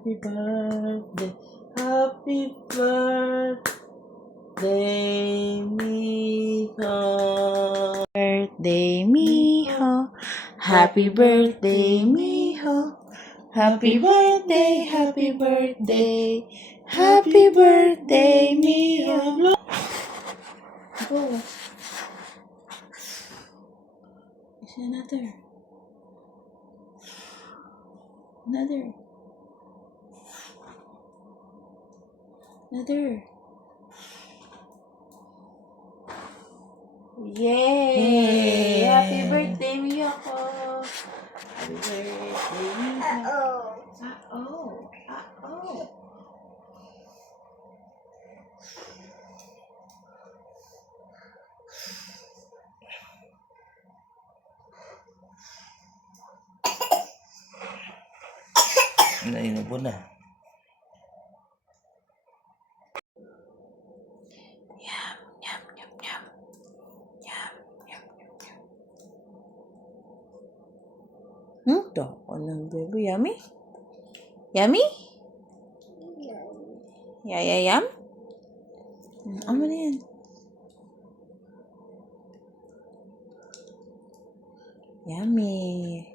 happy birthday, happy birthday, Miho. Birthday, Miho. Happy birthday, Miho. Happy birthday, happy birthday, happy birthday, Miho. Go. Is another. Another. Yay! Happy birthday, Miyako! Happy birthday, Miyako! Uh-oh. Nainubo na. Yum, yum, yum, yum. Yum, yum, yum, yum. Dako ng baby. Yummy? Yummy? Yum? Ano na yan? Yummy.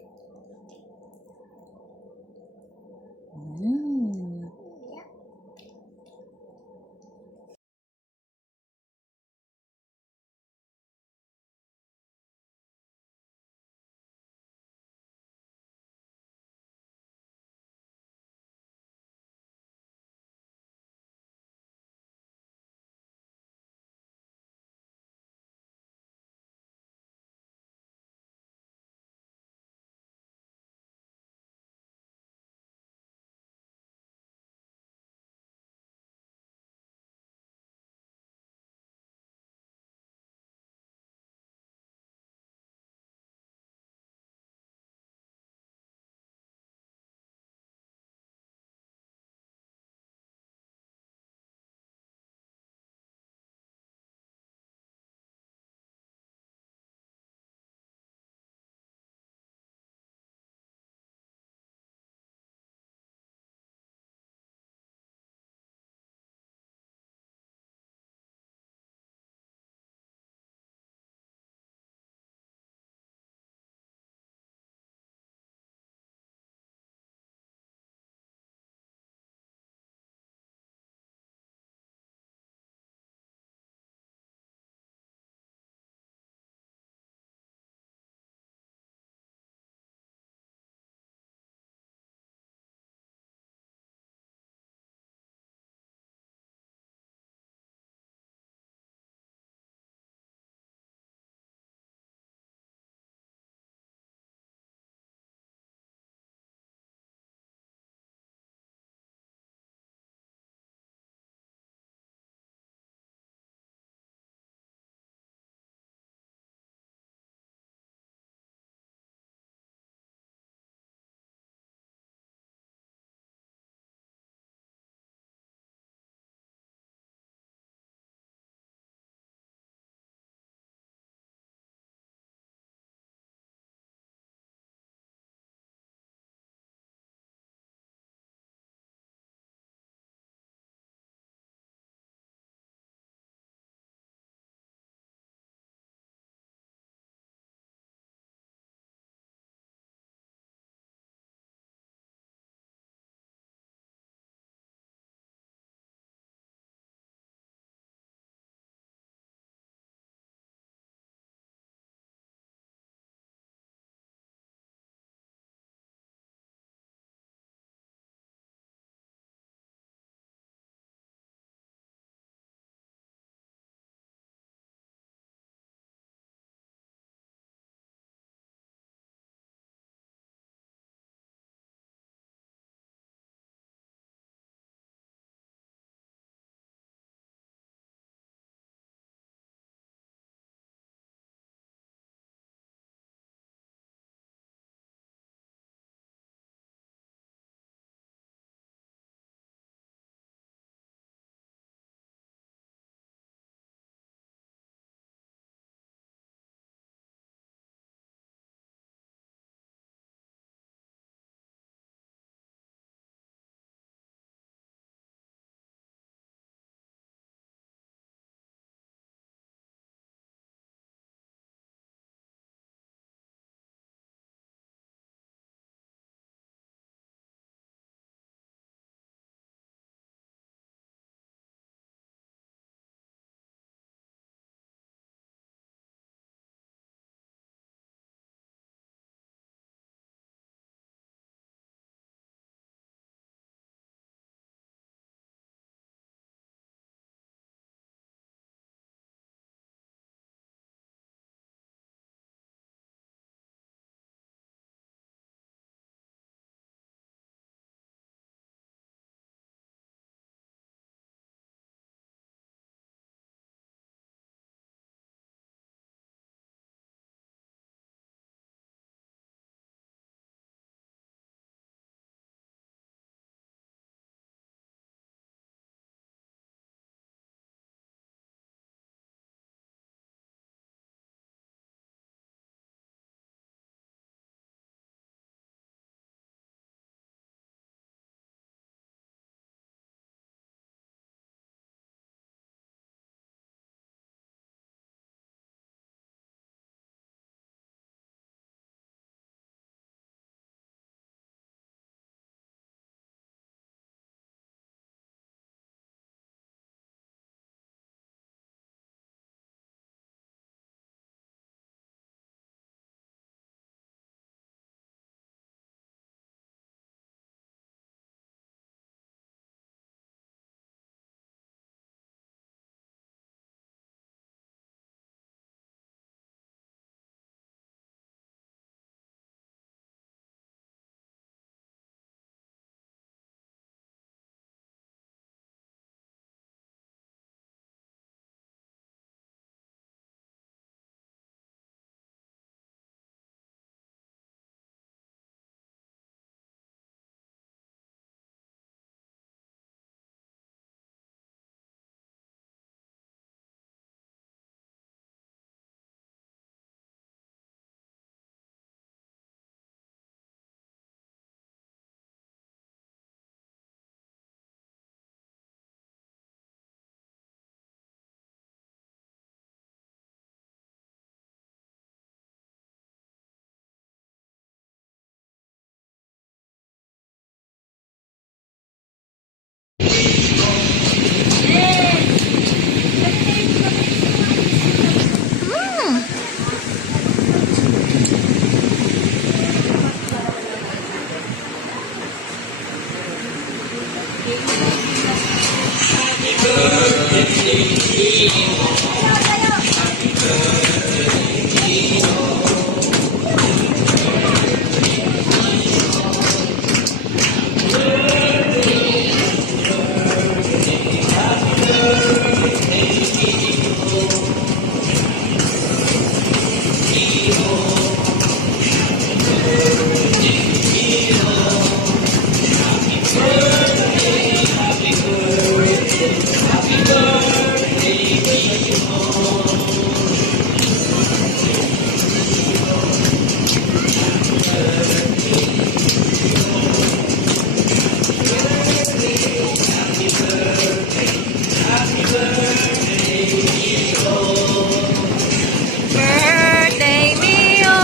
Birthday Mio!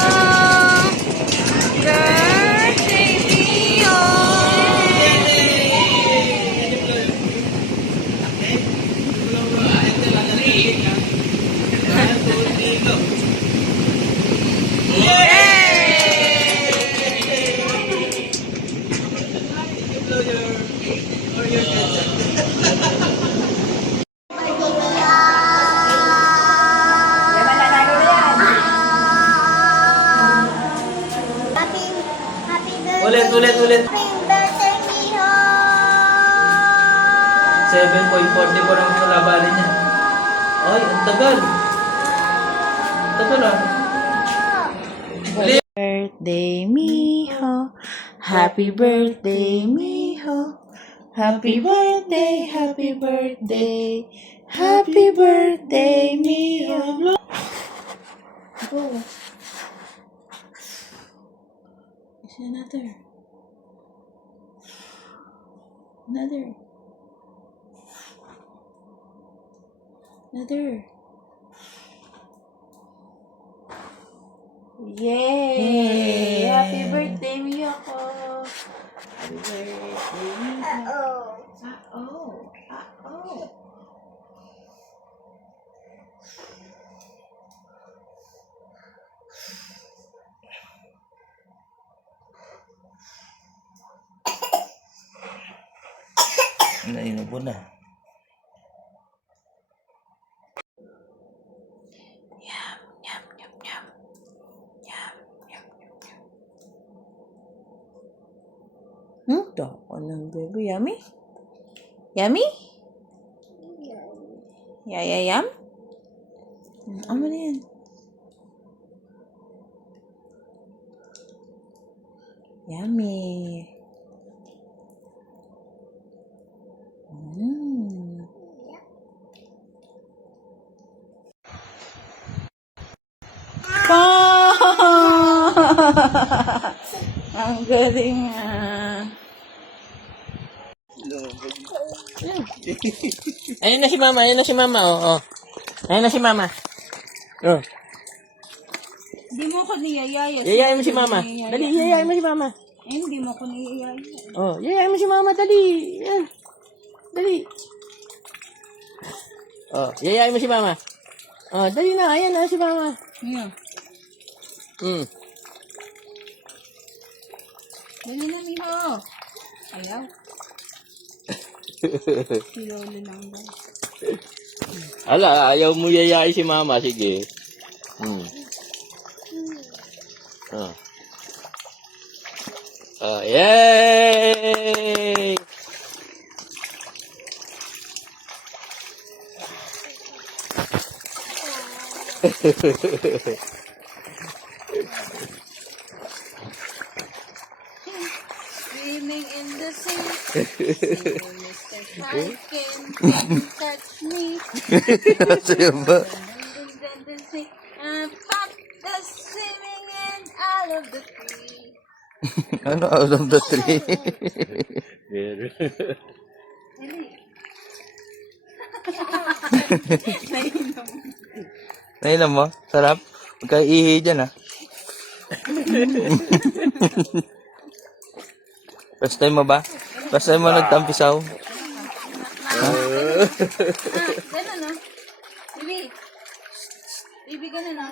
Birthday Mio! Ulit. Birthday, Miho! 7.44 ang kalabanin niya. Ay, ang tagal. Tagal ah. Birthday Miho, happy birthday Miho, happy birthday, happy birthday, happy birthday Miho. Go. Is another. Yay! Happy birthday, Miyako! Happy birthday, Miyako! Oh. Nainubo na. Yum, yum, yum, yum. Yum, yum, yum, yum. Dako ng bebe. Yummy? Yummy? Yum? Ano na yan? Yummy. Ang galing ah. Ayun na si mama, oh. Ayun na si mama. Oh. Hindi mo ko niyayaya. Yayain mo si mama. Dali, yayain mo si mama. Eh, hindi mo ko niyayaya. Oh, yayain mo si mama, dali. Yan. Dali. Oh, yayain mo si mama. Oh, dali na, ayan na si mama. Ayan. Dali na, Miho. Ayaw. Si Lolo lang ba? Ala, ayaw mo yayain si mama, sige. Oh. Oh, yay! Swimming in the sea. Mr. Kraken, can touch me. Sa'yo ba? And pop the swimming and out of the tree. Ano out of the tree? Nainom mo? Sarap? Huwag kayo ihi dyan ah. First time mo ba? First time mo nagtampisaw? Ganun na. Bibi. Bibi, ganun na.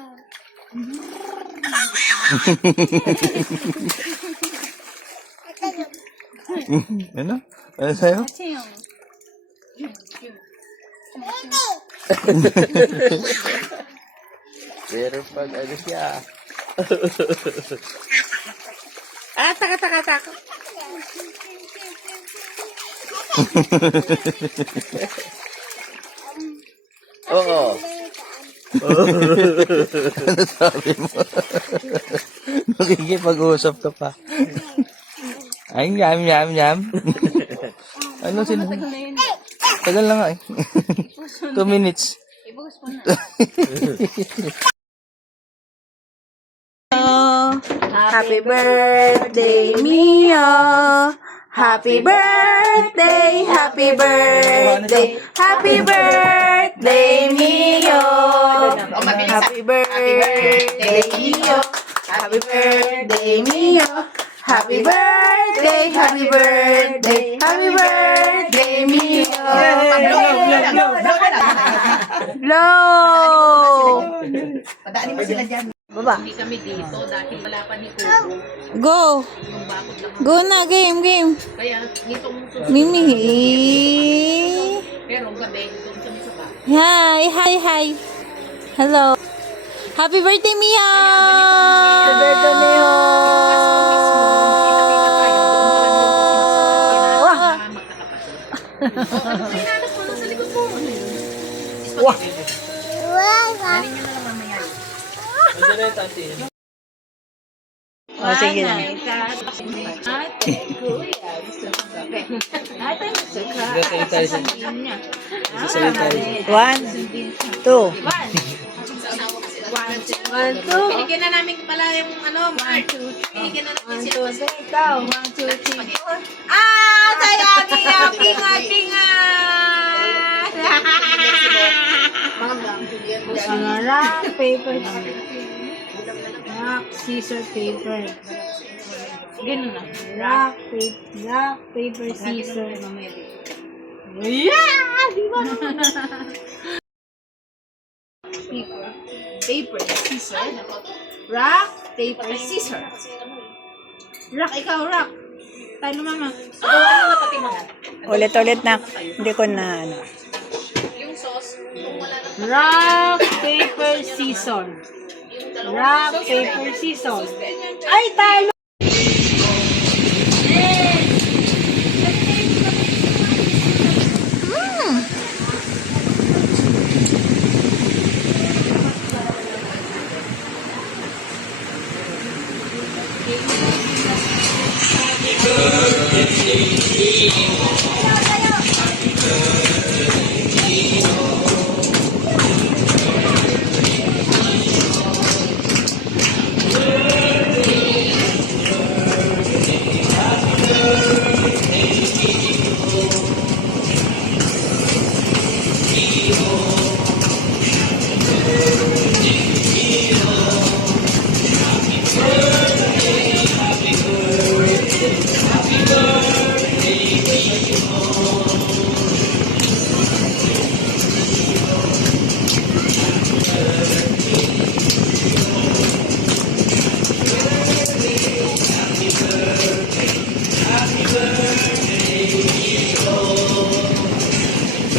Ano? Ano sa'yo? Kasi yung... Pero pag ano siya. taka. Oo. Ano sabi mo? Nakikipag-usap ka pa. Ay, yam. Ano sinabi? Tagal na yun. Tagal na nga eh. 2 minutes. Ibugas mo na. Happy birthday, Mio. Happy birthday, happy birthday, happy birthday, Mio. Happy birthday, Mio. Happy birthday, Mio. Happy birthday, happy birthday, happy birthday, Mio. Blow! Padaanin mo sila dyan. Baba. Hindi kami dito dahil wala pa ni Kuko. Go! Yung bakod lang. Go na, game. Kaya nitong susunod. Mimi. Pero gabi, doon kami sa bahay. Hi. Hello. Happy birthday, Mia! Happy birthday, Mia! Ano ba hinahanap mo? Nasa likod mo. Ano yun? Wah! Galing nyo na lang mamaya yun. Ano na yung tanti? Oh, sige na. One, two. Binigyan na namin pala yung ano, March. Binigyan na namin sila. Ikaw, 1, 2, 3, 4. Ah! Saya, rock, paper, scissors, paper. Ganun na. Rock, paper, scissors. Yeah! Di ba? Paper, scissor. Rock, paper, scissor. Rock, ikaw, rock. Tayo mama. Ano pati mga? Ulit-ulit na. Hindi ko na ano. Yung sauce, kung wala nang Rock, paper, scissors. Rock, paper, scissors. Ay, talo!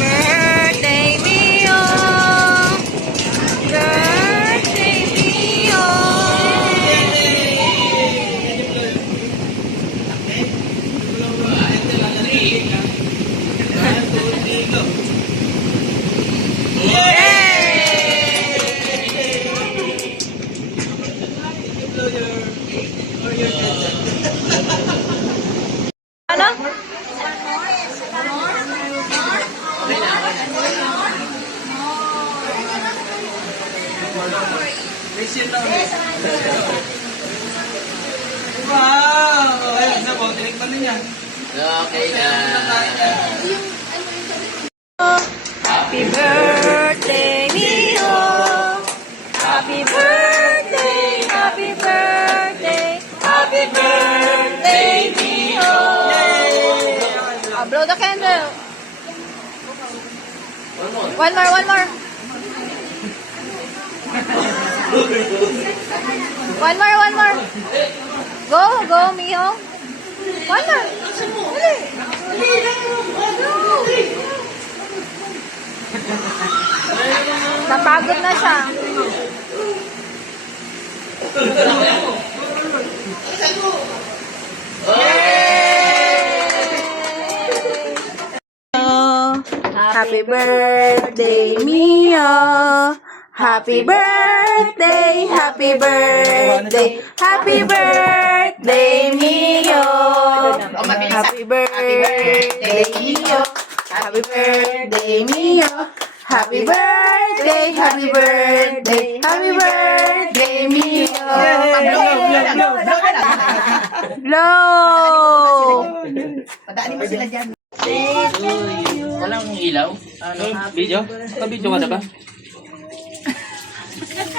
Birthday Mio! Birthday Mio! Wow! Ayun, na po, tinikman din yan. Okay na. Happy birthday, Mio! Happy birthday, happy birthday, happy birthday, Mio! Blow the candle. One more, one more. One more, one more. Go, go, Miho. One more. Dali. Napagod na siya. Happy birthday, Mio. Happy birthday, happy birthday, happy birthday, Mio. Happy birthday, Mio. Happy birthday, Mio. Happy birthday, happy birthday, happy birthday, Mio. Blow! Padaanin mo sila dyan. Walang ilaw? Ano? Video? Naka-video ka na ba?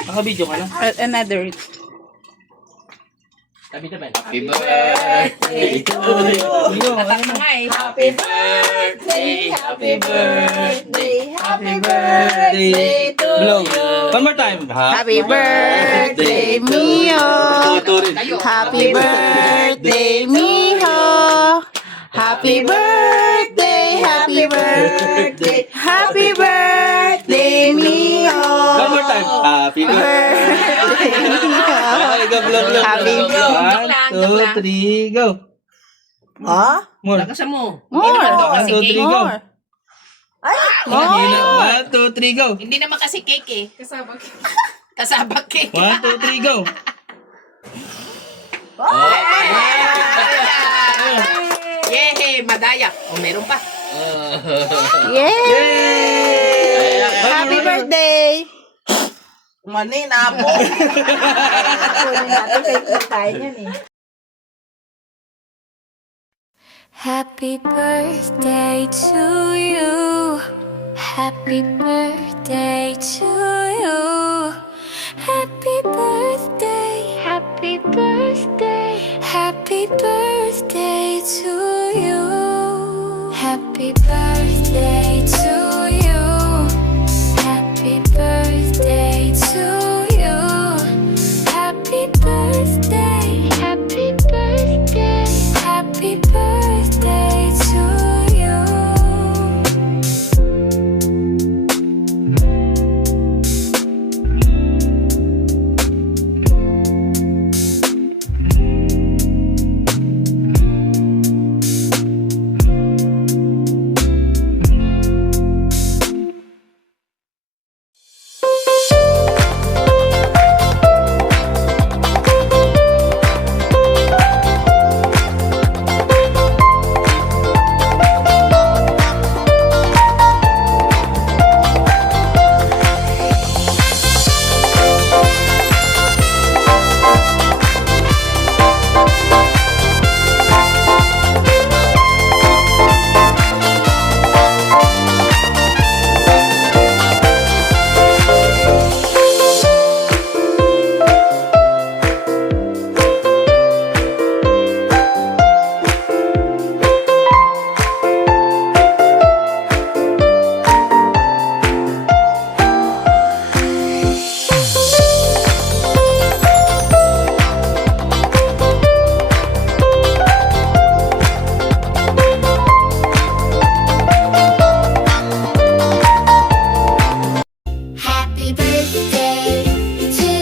Naka-video ka na? Another. Sabi naman. Happy birthday to you. Happy birthday, happy birthday, happy birthday to you. One more time. Happy birthday, Mio. Happy birthday, Mio. Happy birthday, happy birthday, happy birthday, Mio. One more time. Happy birthday, Mio. Okay, go, blow, blow, Happy blow. 1, 2, 3, go. Ah? More. Lakasan mo. More. 1, 2, 3, go. More. Ay, Hindi na. 1, 2, 3, go. Hindi naman kasi cake eh. Kasabak cake. 1, 2, 3, go. Yehey! Madaya. O, meron pa. Yay! Happy birthday! Mani na po. Happy birthday to you. Happy birthday to you. Happy birthday. Happy birthday. Happy birthday to you. Happy birthday to you. Happy birthday to you. Happy birthday. Happy birthday. Happy birthday to you. Happy birthday to you.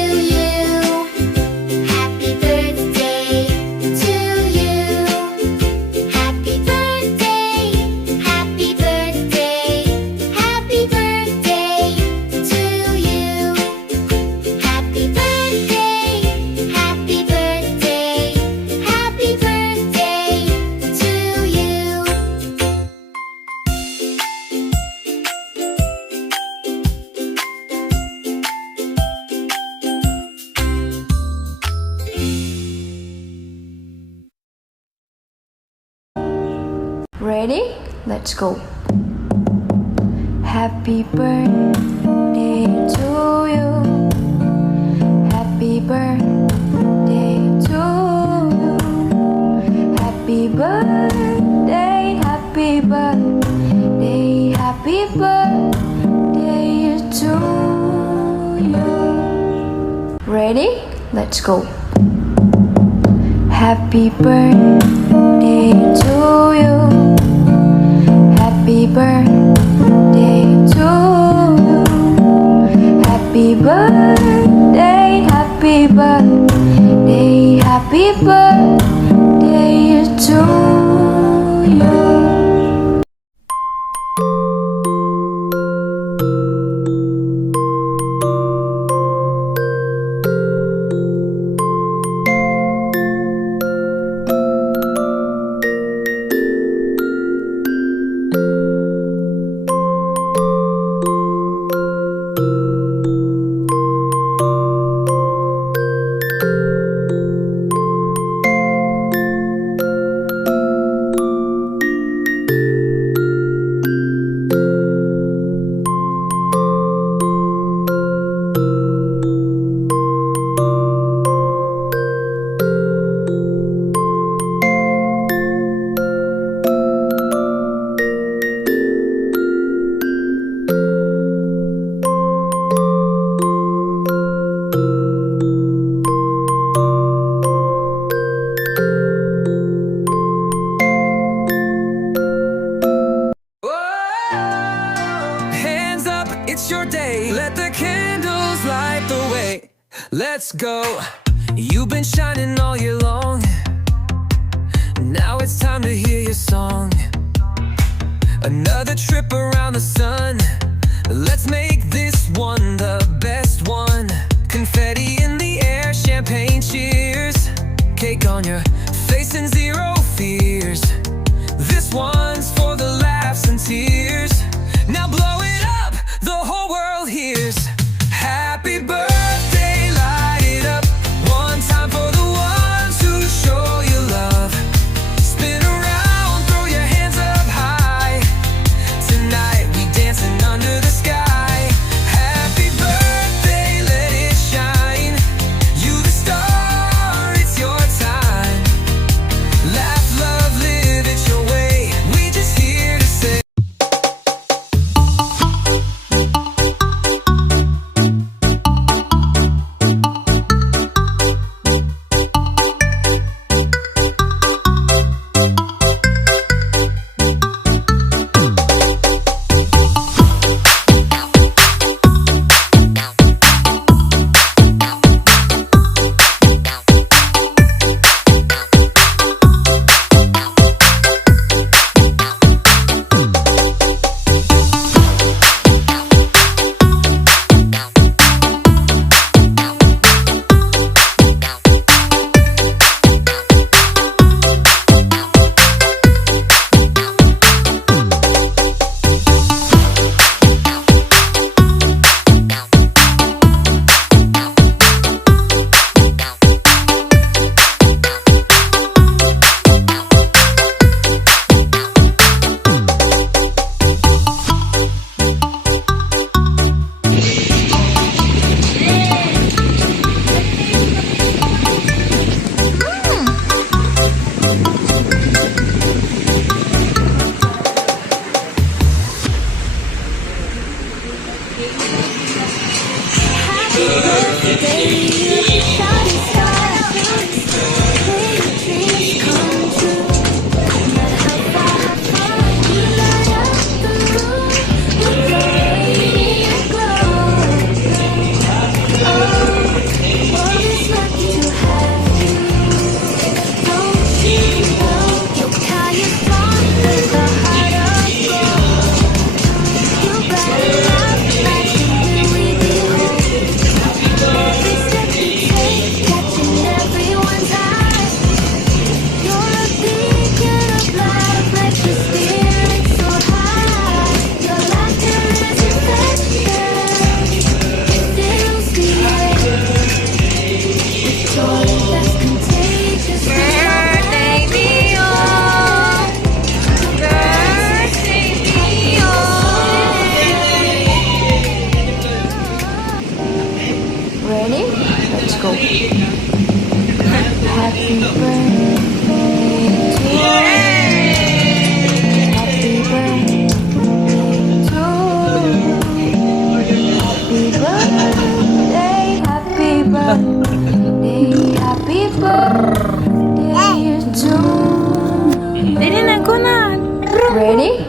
Happy birthday to you. Happy birthday. Happy birthday. Happy birthday to you. Happy birthday. Happy birthday. Happy birthday to you. Ready? Let's go. Happy birthday to you. Happy birthday to you. Happy birthday, happy birthday, happy birthday Ready? Let's go. Happy birthday to you. Happy birthday to you. Happy birthday, happy birthday, happy birthday to you. Hands up, it's your day. Let the candles light the way. Let's go. You've been shining all year long. Now it's time to hear your song. Another trip around the sun. Let's make this one the best one. Confetti in the air, champagne cheers. Cake on your face and zero fears. This one's for the laughs and tears. Now blow it up, the whole world hears. Happy birthday, light it up. One time for the ones who show you love. Spin around, throw your hands up high. Tonight we dancing under the sky. Happy birthday, let it shine. You the star, it's your time. Laugh, love, live it your way. We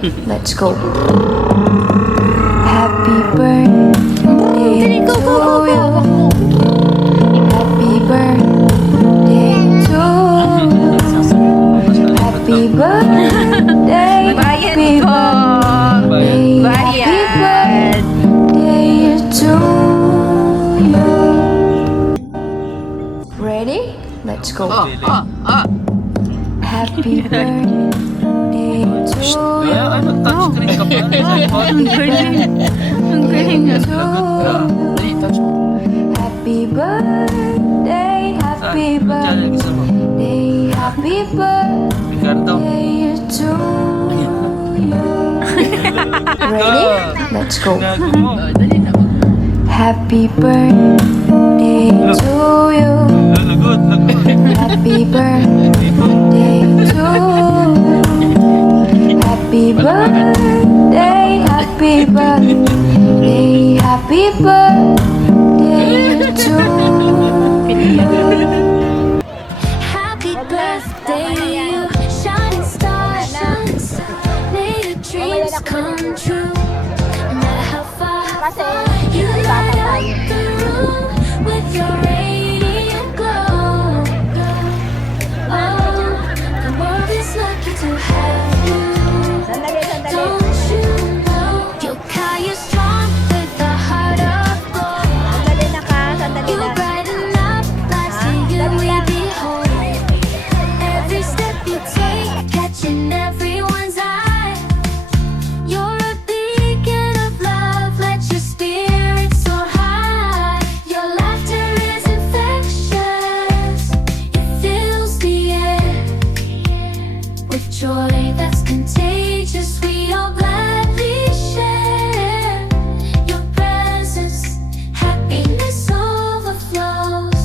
let's go. Happy birthday to you. Happy birthday to you. Happy birthday, happy birthday, happy birthday to you. Ready? Let's go. Happy birthday to you. Touchscreen ka pa. Ang galing na. Dali, touch mo. Happy birthday, happy Channel gusto mo? birthday, happy birthday Ricardo. to you. Ready? Let's go. Gago mo. Happy birthday to you. Lagot, lagot. Happy birthday to you. Happy birthday, happy birthday, happy birthday to you. Happy birthday, you shining star, shining star. May your dreams come true. No matter how far you light up the room with your radiant glow. Oh, the world is lucky to have you. Don't you know you're kind, you're strong with a heart of gold. You brighten up lives to you we behold. Every step you take, catching everyone's eye. You're a beacon of love, let your spirit soar high. Your laughter is infectious, it fills the air with joy that's contagious. We all gladly share your presence, happiness overflows.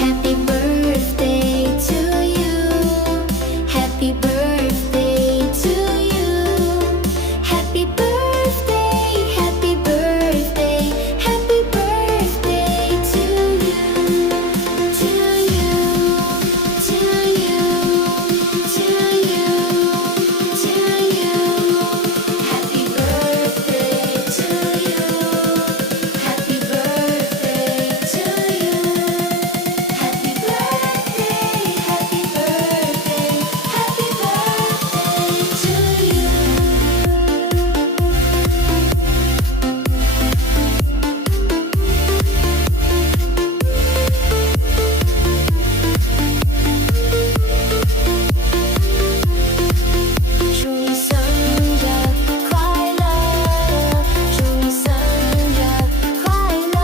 Happy birthday to you. Happy birthday to you. Happy birthday, happy birthday, happy birthday to you. To you, to you, to you, to you. Happy birthday to you. Happy birthday to you. Happy birthday, happy birthday, happy birthday to you. 祝你生日快乐，祝你生日快乐。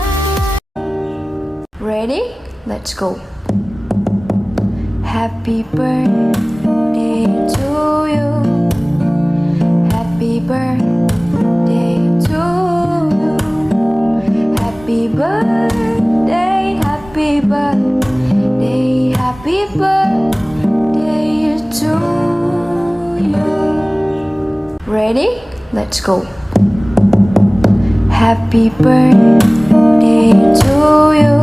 Ready? Let's go. Happy birthday to you. Happy birthday to you. Happy birthday, happy birthday, happy birthday to you. Ready? Let's go. Happy birthday to you.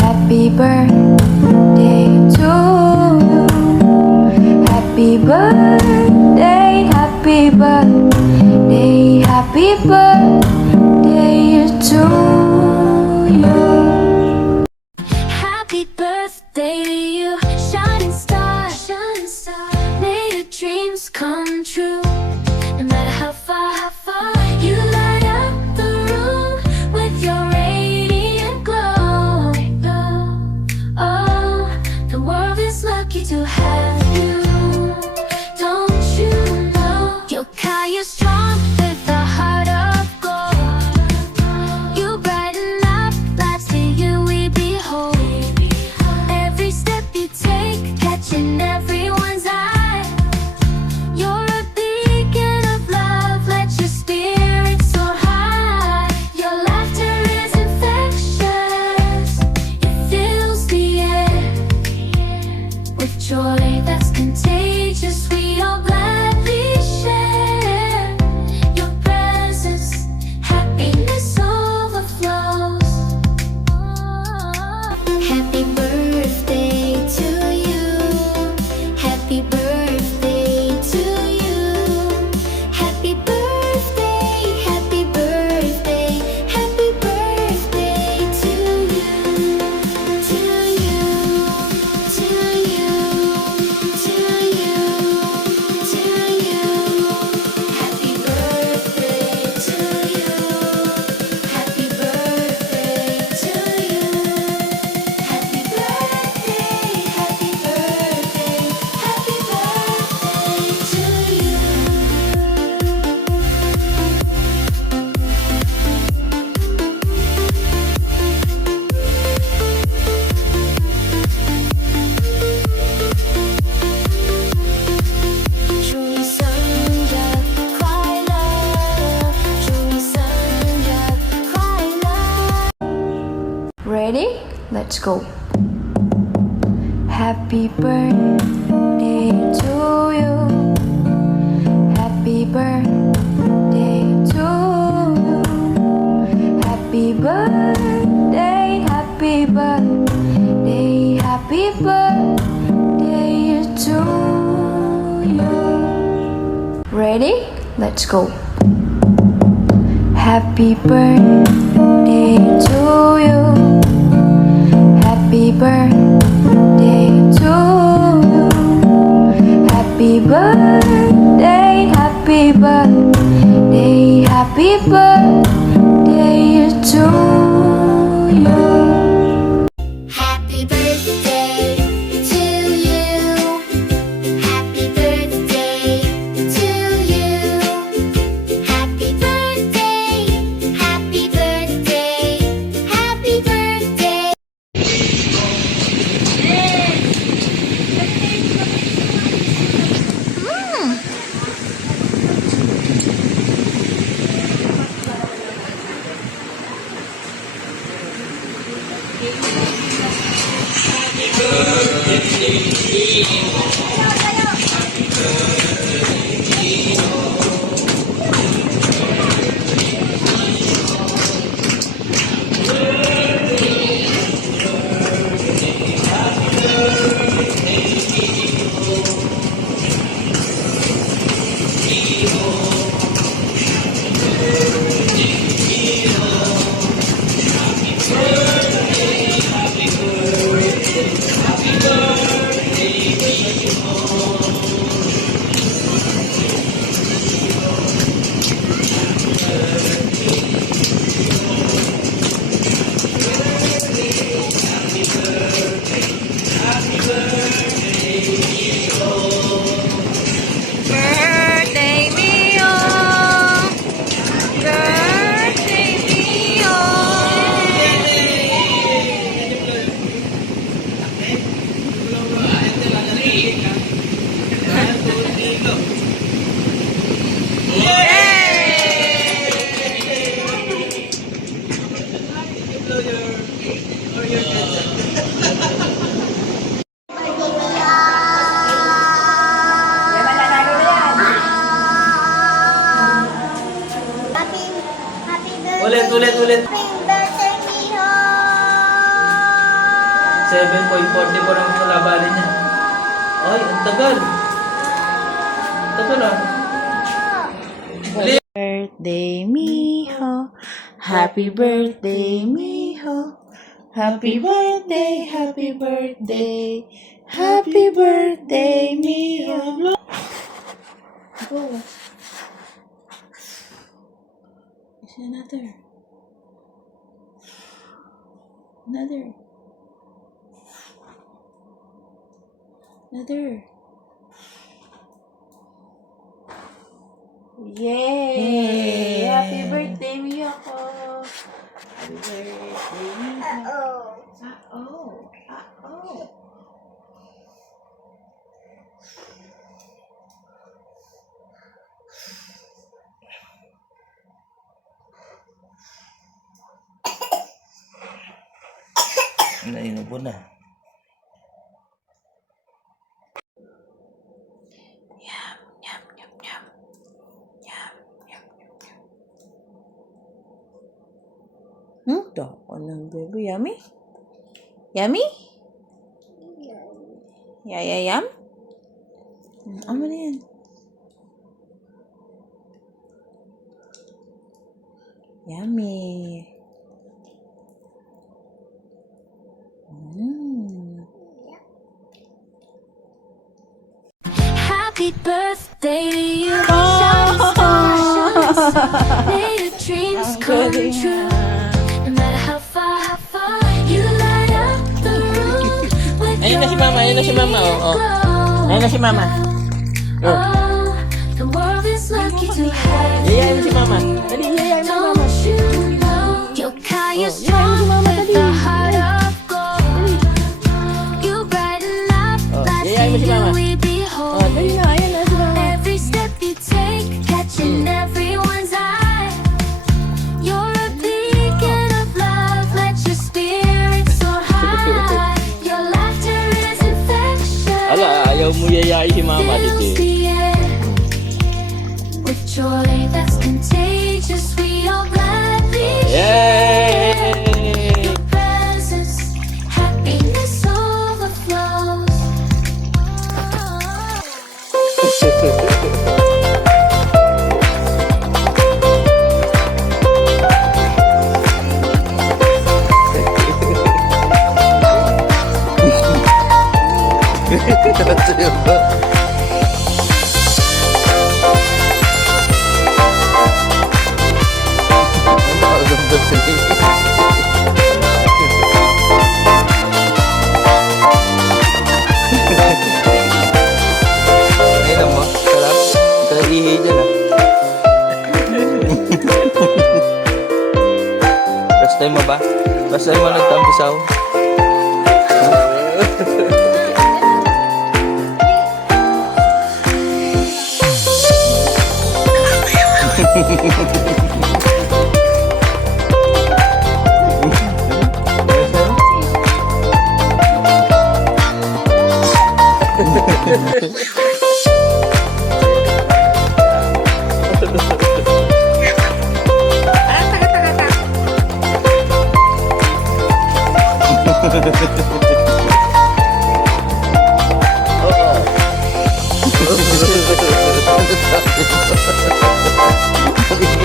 Happy birthday to you. Happy birthday, happy birthday, happy birthday to you. Happy birthday to you, shining star, shining star. May your dreams dreams come true. No matter how far you light up the room with your radiant glow. Oh, the world is lucky to have you. Don't you know you're kind, you're strong with a heart of gold. You brighten up lives to you we behold. Every step you take, catching everyone's eye. You're a beacon of love, let your spirit soar high. Your laughter is infectious, it fills the air with joy that's contagious. We all gladly share your presence, happiness overflows. Happy birthday to you. Happy birthday to you. Happy birthday, happy birthday, happy birthday to you. To you, to you, to you, to you. Happy birthday to you. Happy birthday to you. Happy birthday, happy birthday, happy Ready? Let's go. Happy birthday to you. Happy birthday to you. Happy birthday, happy birthday, happy birthday to you. Ready? Let's go. Happy birthday to you. Happy birthday to you. Happy birthday, happy birthday, happy birthday to you. Happy birthday to you. Happy birthday to you. Happy birthday, happy birthday, happy birthday. Birthday Mio! Birthday Mio! Ulit. 7.44 ang kalabanin niya. Ay, ang tagal. Tagal ah. Birthday, Miho. Happy birthday, Miho. Happy birthday, happy birthday. Happy birthday, Miho. Go. Is another. Another. Another. Yay! Happy birthday, Miyako! Happy birthday, Miyako! Uh-oh! Uh-oh! Nainubo na. Yum, yum, yum, yum. Yum, yum, yum, yum. Dako ng baby. Yummy? Yummy? Yum? Ano na yan? Yummy. Happy birthday to you. Shining star, may your dreams come true. No matter how far you light up the room with Ayun na si Mama, ayun na si Mama. Oh. Ayun na si Mama. Oh, the world is lucky to have you. Yayain mo si Mama. Dali, yayain mo si Mama. Don't you know you're kind, you're strong with a heart of gold. You brighten up life yayain mo si for Mama. you we behold. Dali na, ayun na si Mama. Every step you take, catching everyone's eye. You're a beacon of love, let your spirit soar high. Your laughter is infectious. Ala, ayaw mo yayain si Mama Fills dito. the air with joy that's contagious. We all gladly share Yay! your presence. Happiness overflows. Ayun mo, sarap. Kaihi dyan ah. First time mo ba? First time mo nagtampisaw?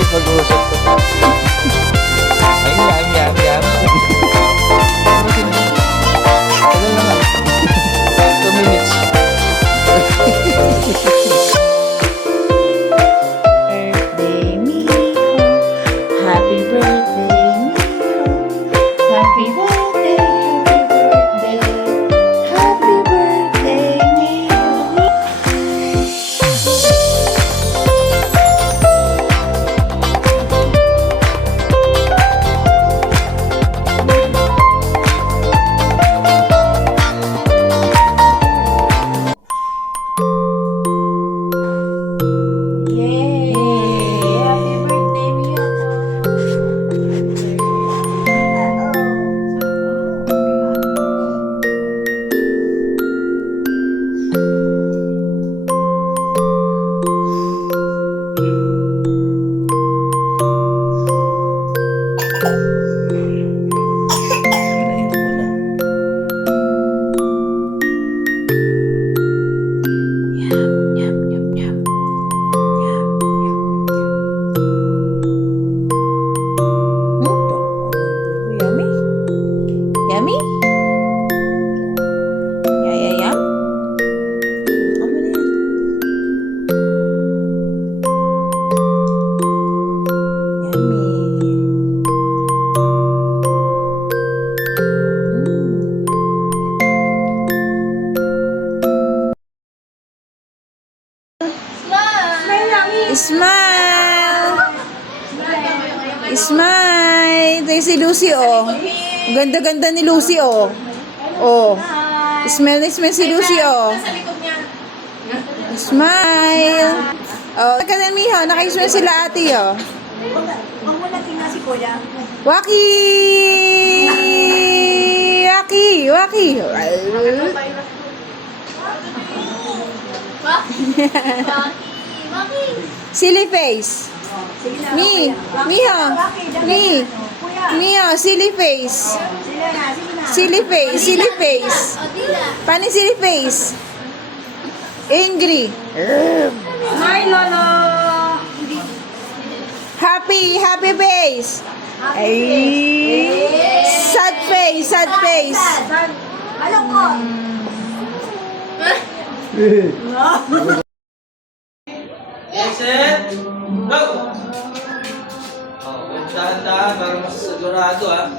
Mag-uusap ko. Ay, yam. Tagal naman. 2 minutes. Birthday, Miko. Happy birthday, Miko. Happy birthday, happy birthday. Happy birthday, Miko. Smile! Smile! Ito yung si Lucy, oh. Ganda-ganda ni Lucy, oh. Oh. Smile na smile si Lucy, oh. Sa likod niya. Smile! Oh, ka Miho. Naka-smile sila ate, oh. Huwag mo natin na si Kuya. Waki! Waki! Waki! Silly face. Me. Miho. Me. Miho, silly face. Silly face. Silly face. Paano yung silly face? Angry. Smile, Lolo. Happy. Happy face. Ay. Sad face. Sad face. Malungkot. Yes, set, go! Oh, dahan-dahan para masasigurado, ah.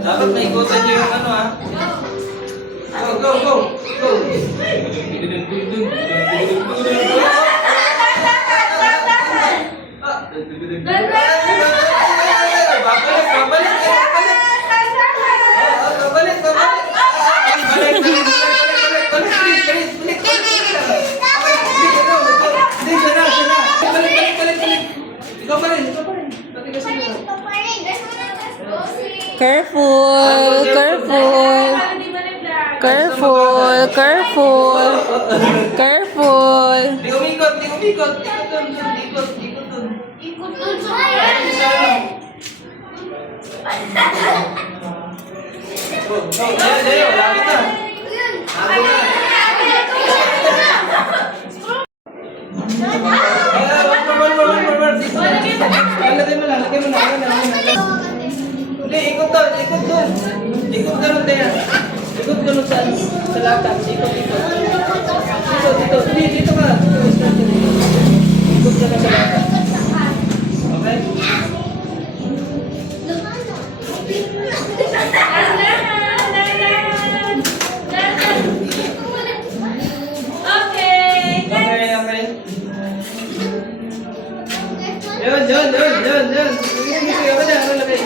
Dapat naikutan nyo yung ano, ah. Go, go, go! Go! Babalik, babalik, babalik! Babalik, babalik! Careful. Careful. Careful. Careful. Careful. Di umikot, di umikot. Ikot dun, ikot, ikot dun. Ikot dun sa Go, go, dali, lapit na. Lagay mo lang, lagay mo lang. Hindi, ikot doon, ikot doon. Ikot doon, Tea. Ikot doon sa lata. Ikot, ikot. Dito, dito. Hindi, dito ka. Ikot ka na sa lata. Okay? Okay, okay. Yun, yun, yun, yun, yun. Sige, ako dyan, ako lagay.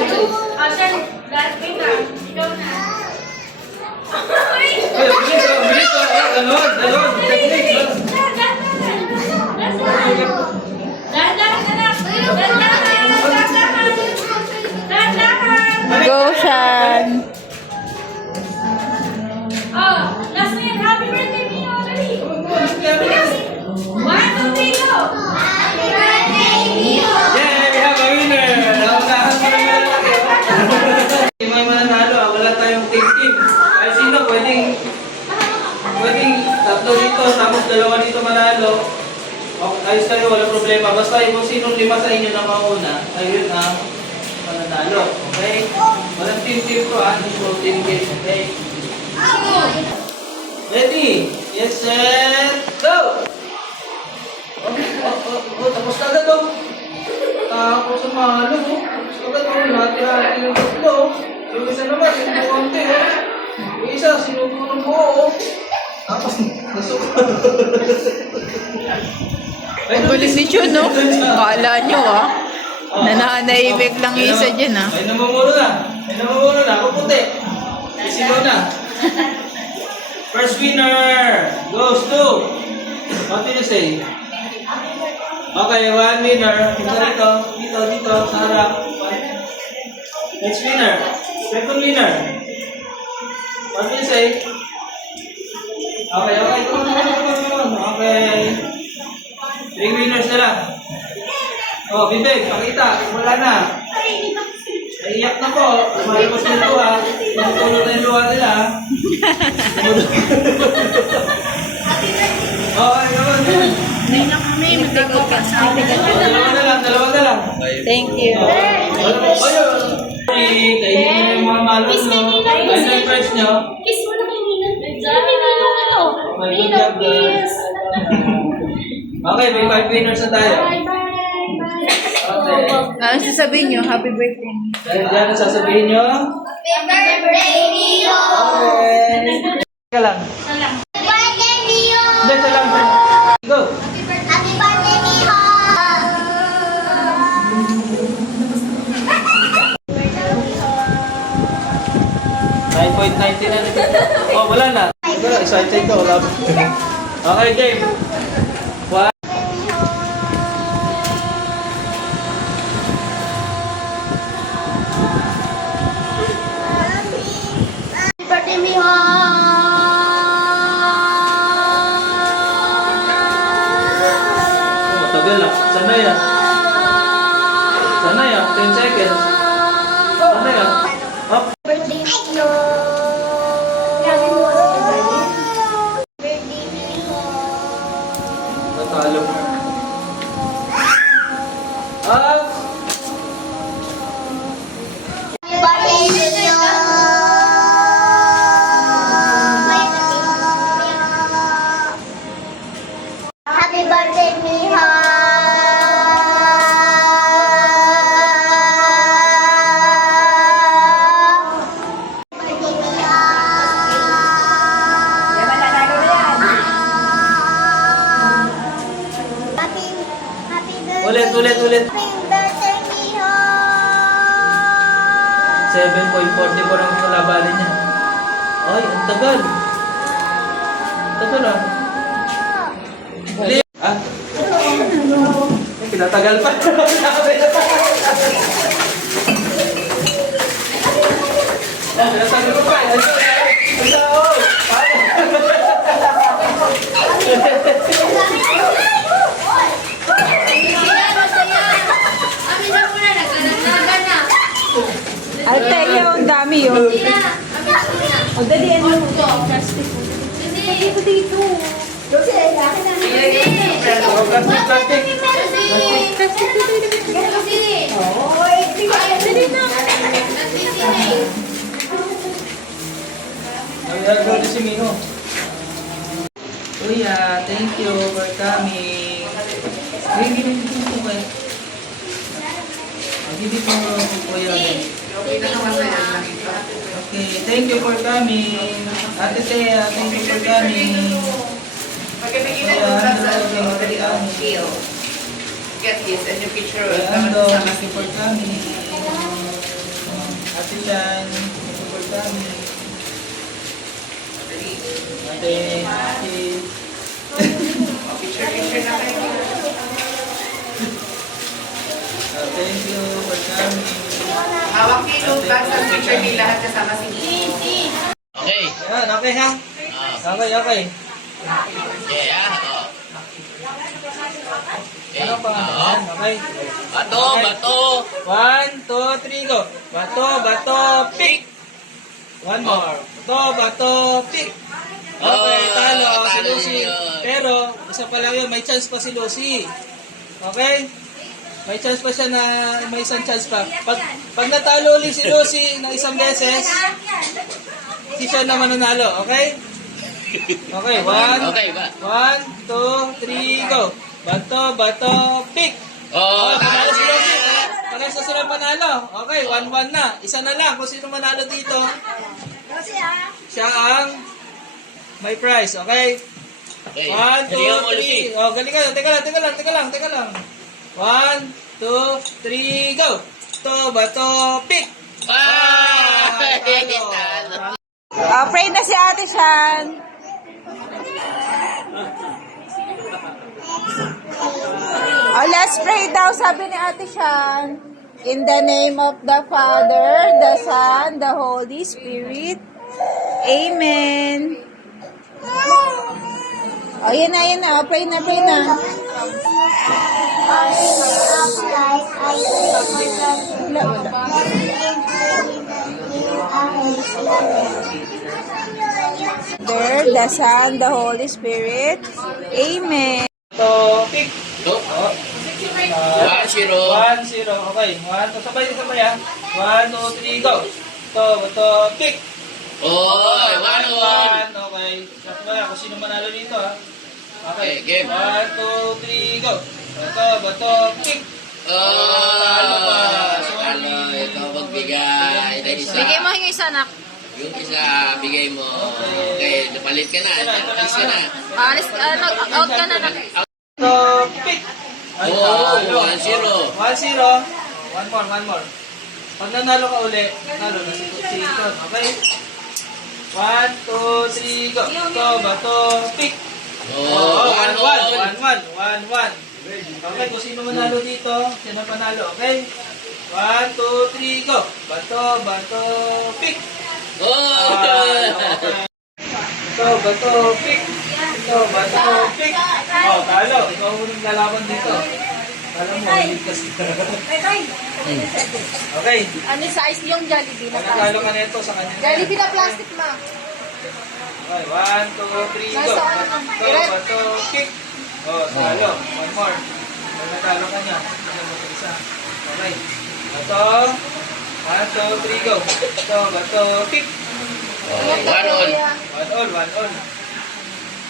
Ay, bilis, oh, bilis, oh. Dalon, dalon. Technique, oh. Go, Shan. Yeah, we have a winner. Naunahan pa naman ang laki, oh. May mananalo, ah. Wala tayong team. Ay, sino pwedeng tatlo dito, tapos dalawa dito manalo. Okay, ayos kayo, wala problema. Basta kung sinong lima sa inyo na mauna, ayun ang mananalo. Okay? Walang team ko, ah. Hindi ko team game. Okay? Ready? Yes, set, go! Tapos na agad, oh. Tapos ang mahalo, oh. Tapos agad, oh. Natira yung tatlo. Yung isa naman, yung konti, oh. Yung isa, sinubo ng buo, oh. Tapos, nasuko. Ang galing ni Chun, no? Akala nyo, ah. Nananaibig lang yung isa dyan, ah. Ay, namumuro na. Ay, namumuro na. Puputi. Isigaw na. First winner goes to... What did you say? Okay, one winner. Ito dito. Dito, dito. Sa harap. Next winner. Second winner. What did you say? Okay, okay. Come on. Okay. 3 winners na lang. Oh, Bibig, pakita. Wala na. Naiyak na po. Malabas na yung luha. Tinutulog na yung luha nila. Okay, come on. Dalawa na lang. Thank you. Ayun. Kainin nyo yung mga malon, no? Ayun na yung price nyo. Kiss mo na kay Nina. Nino. Okay, good job, guys. Okay, may 5 winners na tayo. Okay. Ano sasabihin nyo? Happy birthday. Dahil dyan, ang sasabihin nyo? Happy birthday, Nino. Okay. Teka lang. Birthday, Nino. Hindi, ito lang. Go. Happy Okay, game. One. Birthday, Miho! Matagal ah. Sanay ah. Sanay ah. 10 seconds. Sanay ah. Up. Birthday, Miho! Birthday, Miho! Natalo. Up. Birthday, Miho! Happy birthday, Miho! Ulit, ulit, ulit. Happy birthday, Miho! 7.44 ang kalabanin niya. Ay, ang tagal. Ang tagal ah. Dali. Ah? Ay, pinatagal pa. Pinatagal pa. Amin na muna, nagkanagnagan na. Ay, tayo, ang dami yun. Amin na muna. O, dali, ano mo to? Dito, dito. Ay, si Mino. Kuya, thank you for coming. Ay, hindi po ba? Hindi po kuya. Okay, thank you for coming. Ate Thea, thank you for coming. Kuya, Ando, thank you for coming. Get this and your picture. Kuya Ando, thank you for coming. Ate Chan, thank you for coming. Ate, Picture na kayo. thank you for coming. Hawak ni Lucas ang picture ni lahat kasama si Easy. Okay. Yan, okay ha? Okay, okay. Yeah. Ano pa? Yan, okay. Bato, bato. 1, 2, 3, go. Bato, bato, pick. One more. Bato, bato, pick. Okay, talo si Lucy. Pero, isa pa lang yun, may chance pa si Lucy. Okay? May chance pa siya na, may isang chance pa. Pag natalo ulit si Lucy ng isang beses, si siya na mananalo. Okay? Okay, Okay ba? 1, 2, 3, go. Bato, bato, pick. Oh, Panalo si Lucy. Panalo sa sila panalo. Okay, 1-1 na. Isa na lang kung sino manalo dito. Siya ang may prize, okay? Okay. 1, 2, Galingan mo, Lucy. 3. Oh, galing ka. Teka lang. 1, 2, 3, go. To, bato, pick. Ah! Talo. Pray na si Ate Shan. Let's pray daw, sabi ni Ate Shan. In the name of the Father, the Son, the Holy Spirit. Amen. Yan na. Pray na. The Son, the Holy Spirit. Amen. To, pick. Go. Oh. 1-0. 1-0. Okay. 1, 2, sabay ah. 1, 2, 3, go. To, pick. Oh, 1-1. Okay. Sabay kung sino manalo dito ah. Okay, game. 1, 2, 3, go. Bato, pick. Oh, Talo pa. talo. Ikaw magbigay. Dahil isa. Bigay mo yung isa, anak. Yung isa, bigay mo. Okay, napalit ka na. Alis ka na. Alis, out ka na, anak. To, pick. Ay, Oh, talo. 1-0. 1-0. One more. Pag nanalo ka uli, nanalo na si Ton. Okay? 1, 2, 3, go. Ito, bato, pick. Oh, 1, 1-1. 1, 1, 1, 1. Okay, kung sino manalo dito, sino panalo, okay? 1, 2, 3, go. Bato, bato, pick. Oh! Ito, bato, pick. Ito, bato, pick. Oh, talo. Ikaw unang lalaban dito. Alam mo, ligtas ka. Okay. Ano size yung Jollibee na Panatalo plastic? ka nito sa kanya. Jollibee na plastic, ma. Okay, 1, 2, 3, go. Nasa ano? Bato, bato, pick. Oh, talo. One more. Panatalo ka niya. Ano mo sa isa. Okay. Bato. 1, 2, 3, go. Bato, bato, pick. Oh, 1-1. 1 all, 1 all.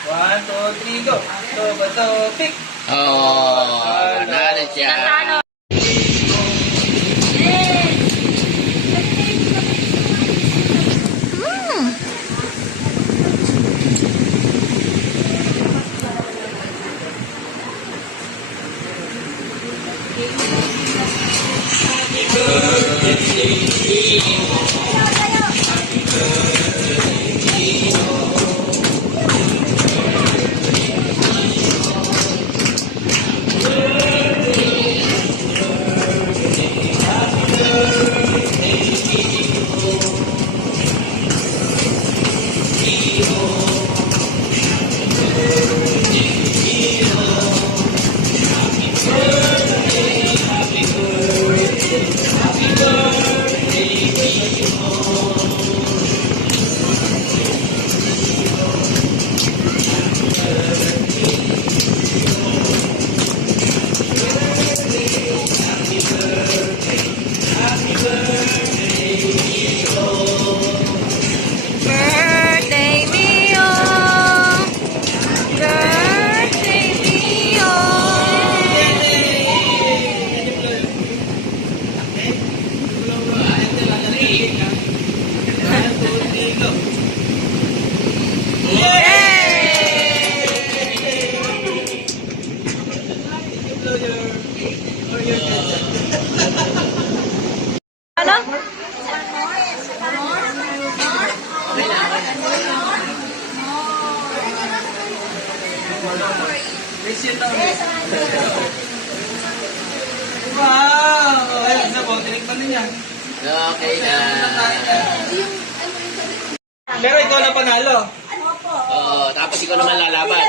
1, 2, 3, go. Bato, bato, pick. Oh, panalo siya. Birthday Mio! Birthday Mio! Ano? Wow! Ayun na po, tinikman na niya. Okay na. Pero ikaw na panalo. Oh, tapos ikaw naman lalaban.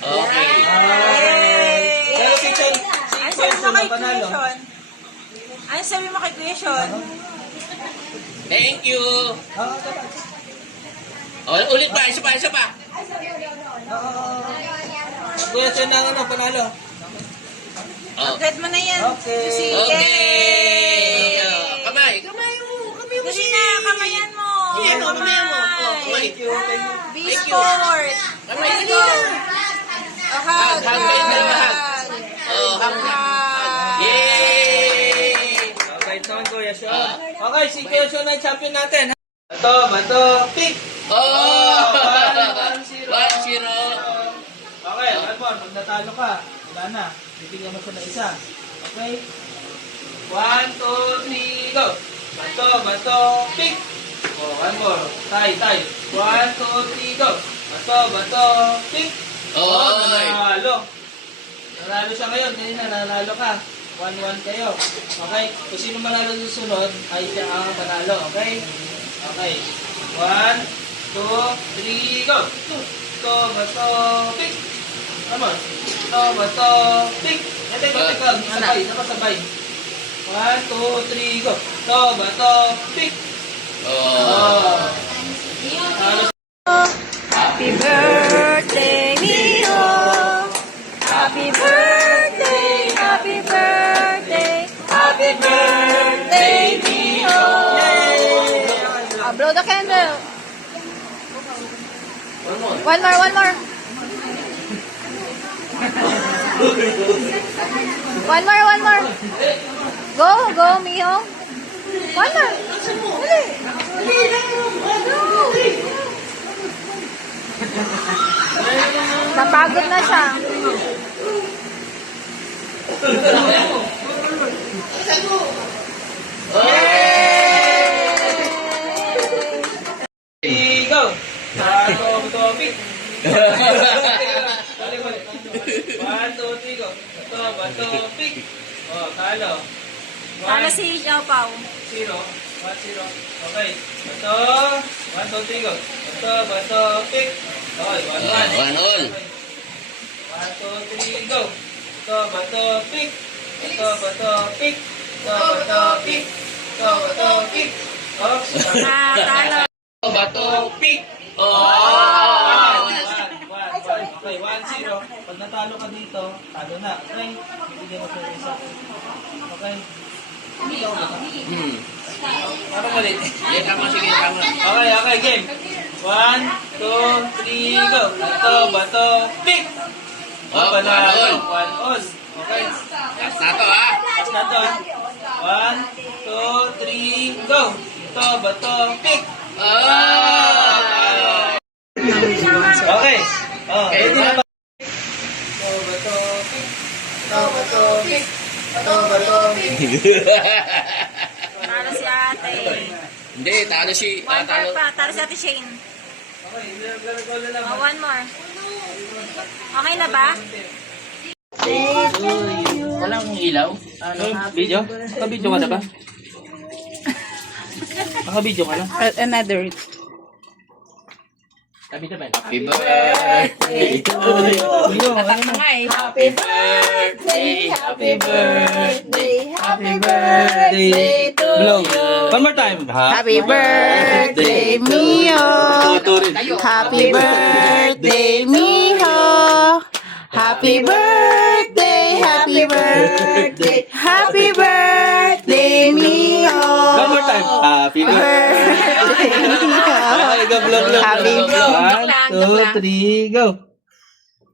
Okay. Pero si Chen, Ano si sabi Chen mo na kay panalo. Kuya Sean? Ano sabi mo kay Kuya Sean? Thank you. Oo, Oh, ulit pa, isa pa, isa pa. Kuya Chen na ano, panalo. Oh. Get mo na yan. Okay. Sige. Okay. Oh, kamay, kamay mo. Kamay mo Dali na, kamayan mo. Yan, oh, kamay mo. Oh, kamay. Thank you, thank you. Be sport. Kamay, Let's dali go. na. Hug, Hug, kayo na, hug. Oh, hug na. Yay! Okay, naman Kuya Sean. Okay, si Kuya Sean na yung champion natin. Bato, bato, pick. Oh! 1-0. 1-0. Okay, Almon, pag natalo ka, wala na. Bibigyan mo siya ng isa. Okay? 1, 2, 3, go! Bato, bato, pick! Oh, one more. Tie, tie. 1, 2, 3, go! Bato, bato, pick! Oh, nanalo. Nanalo siya ngayon. Kanina, nanalo ka. 1-1 kayo. Okay? Kung sino manalo susunod, ay siya ang panalo. Okay? Okay. 1, 2, 3, go! Bato, bato, pick! Come on. Bato, bato, pick! Teka. Sabay, sabay. 1, 2, 3, go! Bato, bato, pick! Oh. Happy birthday, Mio! Happy birthday, happy birthday, happy birthday, Mio! Blow the candle. One more, one more. One more, one more. Go, go, Mio. One more. Dali. Napagod na siya. 1, 2, 3, go. Bato, pick. Oh, talo. Talo si Xiao Pao. 0, 1, 0. Okay. Bato, 1, 2, 3, go. Bato, pick. Okay, 1, 1. 1 all. 1, 2, 3, go. Bato, pick. Bato, pick. Bato, pick. Bato, pick. Oh, Talo. Bato, pick. Okay, 1-0. Pag natalo ka dito, talo na. Okay? Bibigyan mo sa isa. Okay? Parang mali. Yeah, tama, sige, tama. Okay, game. 1, 2, 3, go. Bato, pick. Oh, Panalo. 1 all. 1 all. Okay. Last na to, ha? Last na to. 1, 2, 3, go. Bato, pick. Okay. Oh, ready na ba? Bato, pick. Bato, pick. Bato, pick. Talo si ate. Hindi, talo si... One talo. more pa. Talo si ate Shane. Okay, gano'n na lang. Oh, one more. Okay na ba? Walang ilaw? Video? Naka-video ka na ba? Naka-video ka na? Another. Happy birthday to you. Happy birthday, happy birthday, happy birthday to Blow. you. One more time. Happy birthday, Mio. Happy birthday, Miho. Happy birthday, happy birthday, happy birthday, Mio. One more time. Happy birthday. Okay, go, blow. Happy One, 2, 3, go.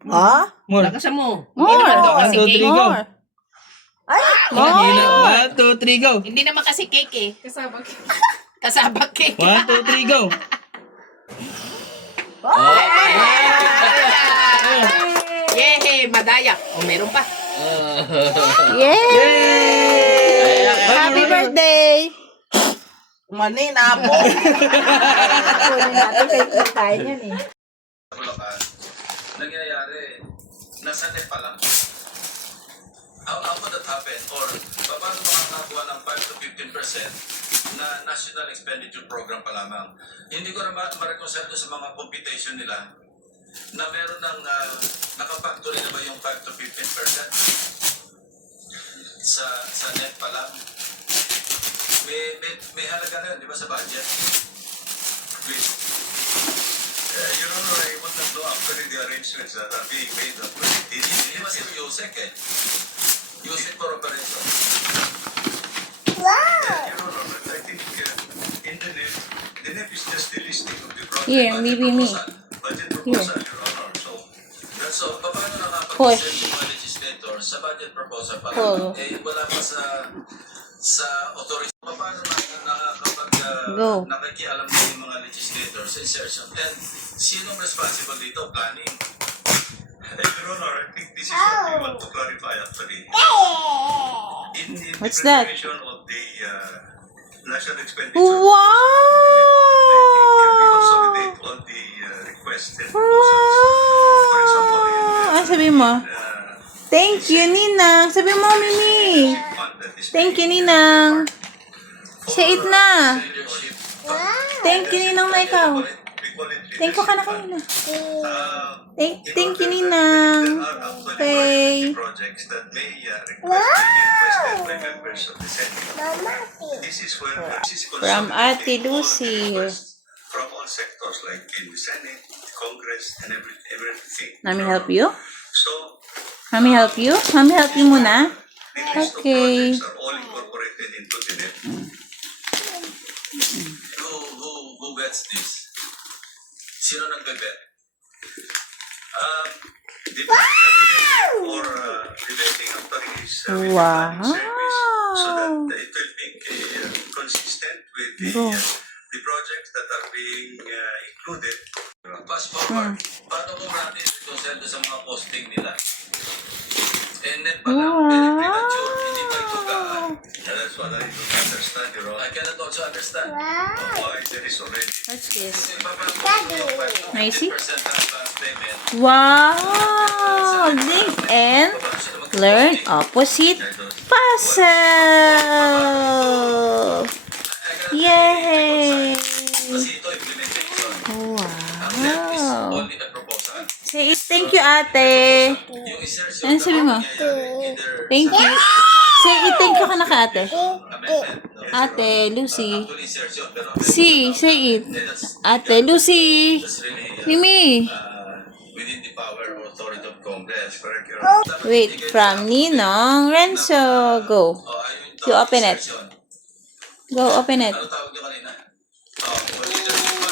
Ah? More. Lakasan mo. More. 1, 2, 3, go. Ay, One, 2, 3, go. Hindi naman kasi cake eh. Kasabak cake. 1, 2, 3, go. Yehey, madaya. O, meron pa. Yay! Happy birthday! Mani na po. Kunin natin Facebook tayo niyan eh. Nangyayari, nasa net pa lang. How would that happen? Or, paano makakakuha ng 5 to 15% na national expenditure program pa lamang? Hindi ko na ma-reconcile sa mga computation nila na meron ng nakapactory na ba yung 5 to 15% sa net pa lang. May halaga na yun, di ba, sa budget? Please. Your Honor, I want them to upgrade the arrangements that are being made of hindi ba si Yusek eh? Yusek for operation. Wow! Your Honor, but I think in the NEP is just the listing of the project. Here, maybe me. Budget proposal, Your Honor. So, paano nakapag-send yung mga legislator sa budget proposal para wala pa sa authority? Paano nakikialam din yung mga legislators sa insertion? And sinong responsible dito? Planning. Your Honor, I think this is what we want to clarify actually. In the What's that? preparation of the national expenditure. Wow! We consolidate all the requests and proposals. For example, Ano sabi mo? Thank you, Ninang. Sabi mo, Mimi. Thank you, Ninang. Say it na. Thank you, Ninang, na ikaw. Thank you ka na kanina. Thank you, Ninang. Okay. Projects that may requested by members of the Senate. This is where From Ate Lucy. from all sectors like in the Senate, Congress, and everything. Mami help you? So, Mami help you? Mami help you muna? the list of Okay. projects are all incorporated into the NEP. Who bets this? Sino nagbe-bet? For debating authorities with the planning service so that it will be consistent with the projects that are being included. Fast forward, paano kung natin i-consent sa mga posting nila? And then pa lang, premature, hindi pa ito gaan. That's what I don't understand, you know. I cannot also understand why there is already... What's this? Daddy! May see? percent payment. Wow! Link and learn opposite puzzle! Yay! Kasi ito implementation. Wow! Only the proposal. Say thank you, ate. Yung insertion Ano sabi mo? either Thank you. Say thank you ka na ka, ate. amendment or Ate, Lucy. actual insertion. Pero Say it. that's Ate, Lucy. really Mimi. within the power or authority of Congress. Correct? Wait, from Ninong Renzo. Go. You open it. Go, open it. Ano tawag nyo kanina? Leadership ba?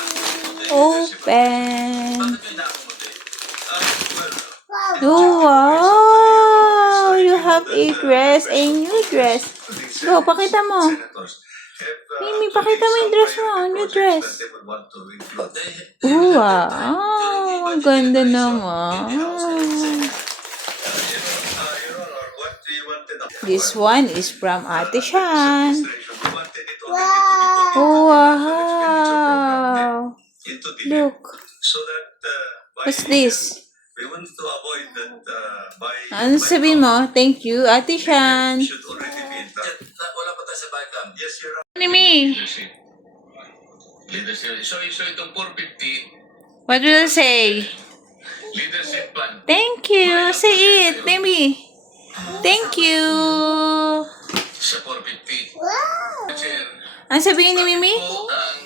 Open. Bakit may nakamote? Oh, wow! You have a dress, a new dress. Go, pakita mo. Mimi, pakita mo yung dress mo, new dress. Oh, wow! Ang ganda naman. This one is from Ate Shan. Oh, wow! Look. So that What's this? we want to avoid that by Ano sabihin mo? Thank you, Ate Shan. should already be in that. Wala pa tayo sa BICAM. Yes, Your Honor. Mimi, Leadership. So itong 450, what will you say? leadership plan. Thank you. Say it, Mimi. Thank you. Sa 450. Chair, Ano sabihin ni Mimi? po ang